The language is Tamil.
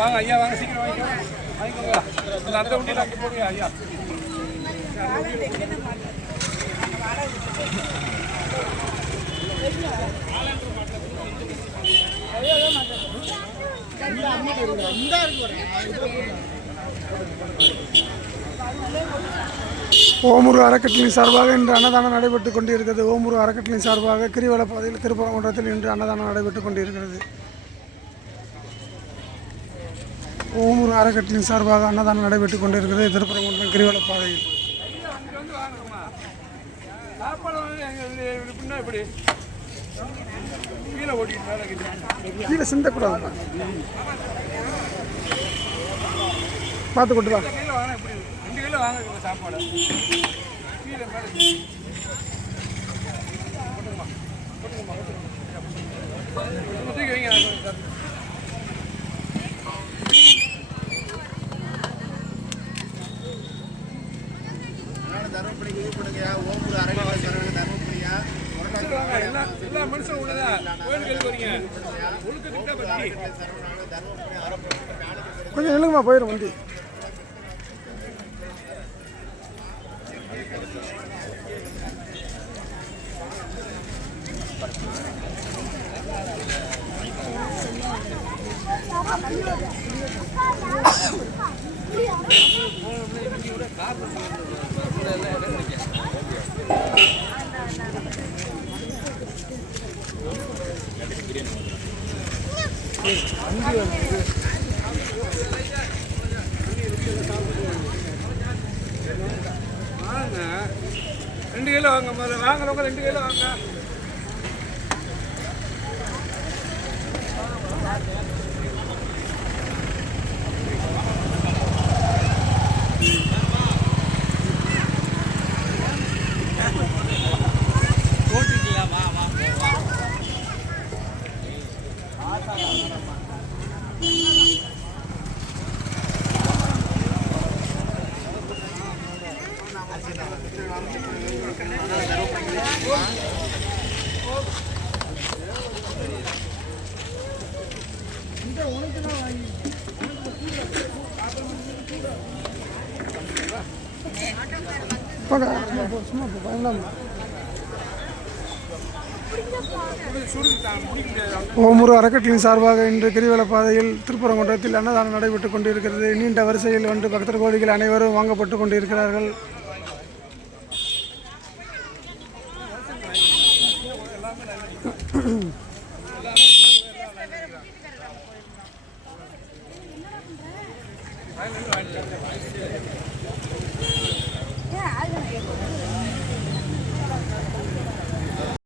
வாங்க ஐயா, வாங்க சீக்கிரம் வாங்கிக்கோங்க. அந்த வண்டியில் அங்கே போடுங்க ஐயா. ஓமூர் அறக்கட்டளையின் சார்பாக இன்று அன்னதானம் நடைபெற்றுக் கொண்டிருக்கிறது. ஓமூர் அறக்கட்டளையின் சார்பாக கிரிவல பாதையில் திருப்பரங்குன்றத்தில் இன்று அன்னதானம் நடைபெற்றுக் கொண்டிருக்கிறது. ஓமூர் அறக்கட்டளையின் சார்பாக அன்னதானம் நடைபெற்றுக் கொண்டிருக்கிறது திருப்பரங்குன்றம் கிரிவல பாதையில். கீழே சிந்தக்கூடாது, பார்த்து கொண்டு வா. சாப்பாடு தருமபுரிக்கு இது பண்ணுங்கயா. ஓமூர் அறக்கட்டளை தருமபுரியா எல்லா மனுஷன் உள்ளதா கோயிலுக்கு வரீங்க. கொஞ்சம் நில்லுங்கம்மா, போயிடும் வண்டி. வாங்க 2 கிலோ வாங்க. முதல்ல வாங்குறவங்க 2 கிலோ வாங்க. சும்மா பயங்கரம். ஓமூர் அறக்கட்டளையின் சார்பாக இன்று கிரிவல பாதையில் திருப்பரங்குன்றத்தில் அன்னதானம் நடைபெற்றுக் கொண்டிருக்கிறது. நீண்ட வரிசையில் வந்து பக்தர் கோடிகள் அனைவரும் வாங்கப்பட்டு கொண்டிருக்கிறார்கள்.